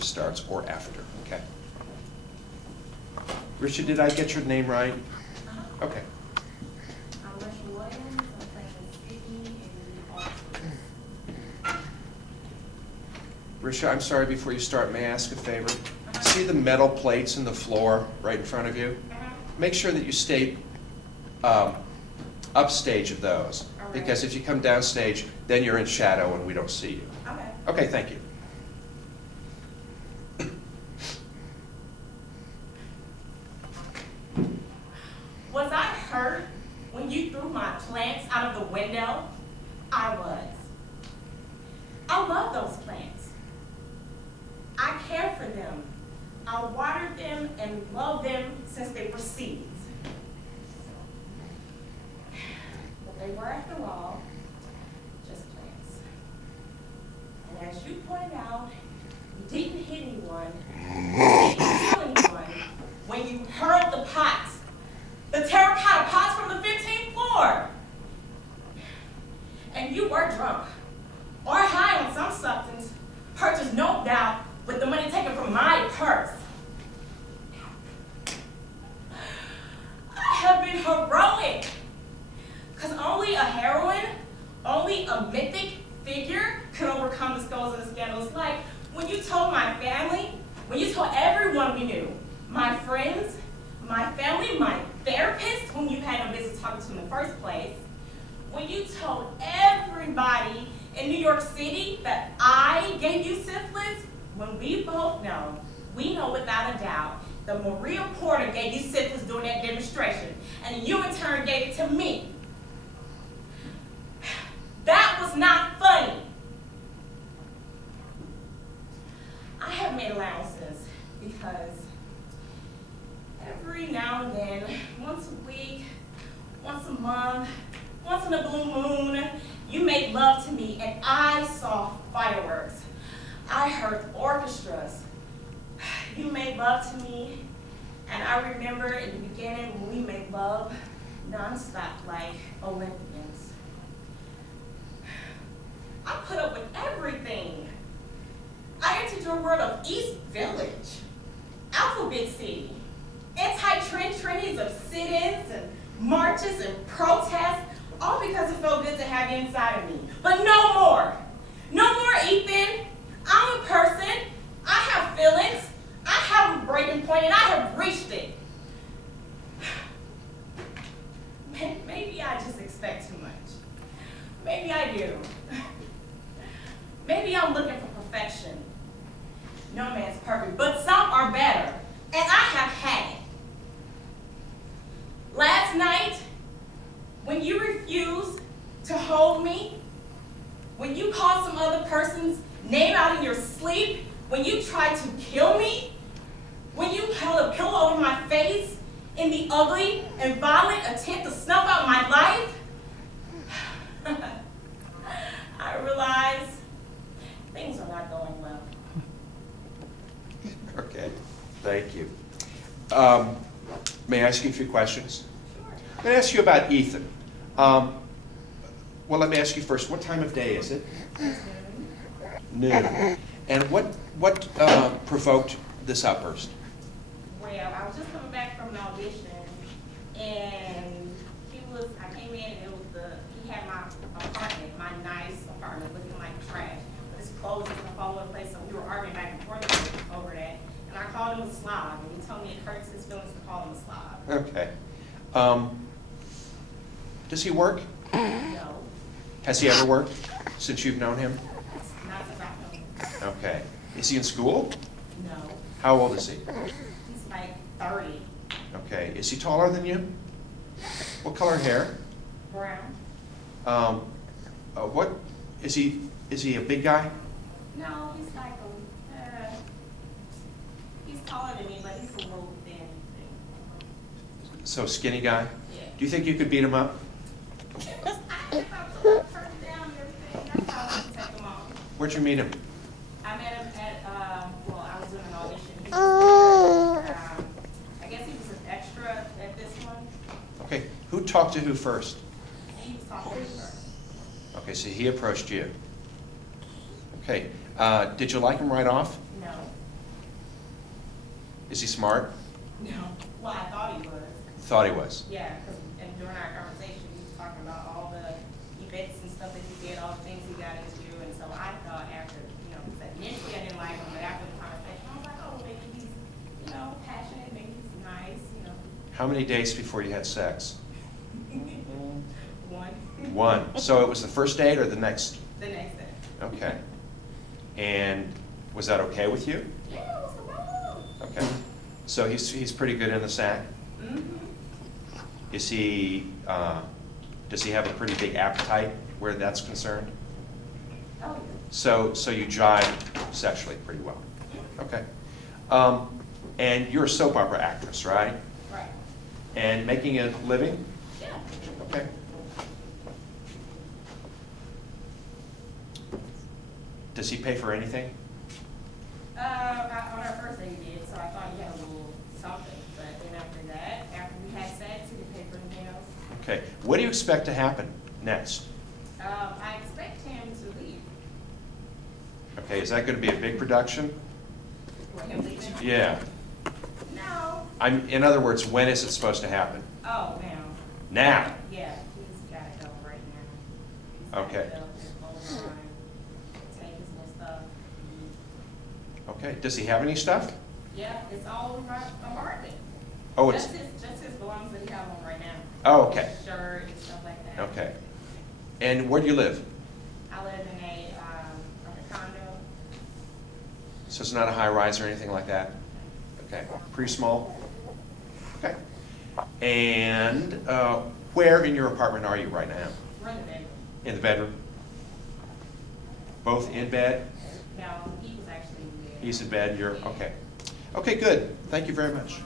Risha starts, or after, okay? Risha, did I get your name right? Okay. I'm Risha Williams. I'm playing Nicky in Altruists. Risha, I'm sorry, before you start, may I ask a favor? See the metal plates in the floor right in front of you? Make sure that you stay upstage of those. Right. Because if you come downstage, then you're in shadow and we don't see you. Okay. Okay, thank you. Was I hurt when you threw my plants out of the window? I was. I love those plants. I care for them. I watered them and loved them since they were seeds. But they were, after all, just plants. And as you pointed out, you didn't hit anyone, you didn't kill anyone when you hurled the pots, the terracotta pots from the 15th floor. And you were drunk, or high on some substance, purchased no doubt with the money taken from my purse. I have been heroic, because only a heroine, only a mythic figure could overcome the skulls and the scandals. Like when you told my family, when you told everyone we knew, my friends, my family, my therapist, whom you had no business talking to in the first place, when you told everybody in New York City that I gave you syphilis, when we both know, we know without a doubt, that Maria Porter gave you syphilis during that demonstration, and you in turn gave it to me. That was not funny. I have made allowances because every now and then, once a week, once a month, once in a blue moon, you made love to me and I saw fireworks. I heard orchestras. You made love to me, and I remember in the beginning when we made love nonstop like Olympians. I put up with everything. I entered your world of East Village, Alphabet City, anti-trend trainees of sit-ins and marches and protests, all because it felt good to have you inside of me. But no more. No more, Ethan. I'm a person. I have feelings. I have a breaking point, and I have reached it. Maybe I just expect too much. Maybe I do. Maybe I'm looking for perfection. No man's perfect, but some are better, and I have had it. Last night, when you refused to hold me, when you called some other person's name out in your sleep, when you tried to kill me, when you held a pillow over my face in the ugly and violent attempt to snuff out my life, I realized things are not going well. Okay, thank you. May I ask you a few questions? Sure. I'm going to ask you about Ethan. Well, let me ask you first, what time of day is it? Noon. And what provoked this outburst? Well, I was just coming back from an audition, and I came in, and he had my apartment, my nice apartment, looking like trash. But his clothes was all over the place, so we were arguing back and forth over that. And I called him a slob, and he told me it hurts his feelings to call him a slob. Okay. Does he work? No. Has he ever worked since you've known him? Not since I've known him. Okay. Is he in school? No. How old is he? He's like 30. Okay. Is he taller than you? What color hair? Brown. What is he? Is he a big guy? No, he's like he's taller than me, but he's a little thin. So skinny guy? Yeah. Do you think you could beat him up? Where'd you meet him? I met him at, well, I was doing an audition. I guess he was an extra at this one. Okay, who talked to who first? He was talking to me first. Okay, so he approached you. Okay, did you like him right off? No. Is he smart? No. Well, I thought he was. Thought he was. Yeah, because during our conversation, he was talking about all the events and stuff that he did, all the things he got into, and so I thought after, because initially I didn't like him, but after the conversation, I was like, oh, maybe he's, passionate, maybe he's nice. How many days before you had sex? One. One. So it was the first date or the next? The next day. Okay. And was that okay with you? Yeah, what's the problem? Okay. So he's pretty good in the sack? Mm-hmm. Is he, does he have a pretty big appetite where that's concerned? Oh, yeah. So you jive sexually pretty well? Okay. And you're a soap opera actress, right? Right. And making a living? Yeah. Okay. Does he pay for anything? On our first date he did, so I thought he had a little something, but then after that, after we had sex, he didn't pay for anything else. Okay. What do you expect to happen next? I expect him to leave. Okay, is that going to be a big production? For him leaving? Yeah. No. In other words, when is it supposed to happen? Oh, now. Now. Yeah, he's got to go right now. Okay. He's got to go his whole time, take his little stuff. Okay. Does he have any stuff? Yeah, it's all over my apartment. Oh, it's. Just his belongings that he has on right now. Oh, okay. His shirt and stuff like that. Okay. And where do you live? I live in a condo. So it's not a high rise or anything like that? Okay. Pretty small? Okay. And where in your apartment are you right now? We're in the bedroom. In the bedroom? Both in bed? No, he was actually in bed. He's in bed, you're, okay. Okay, good. Thank you very much.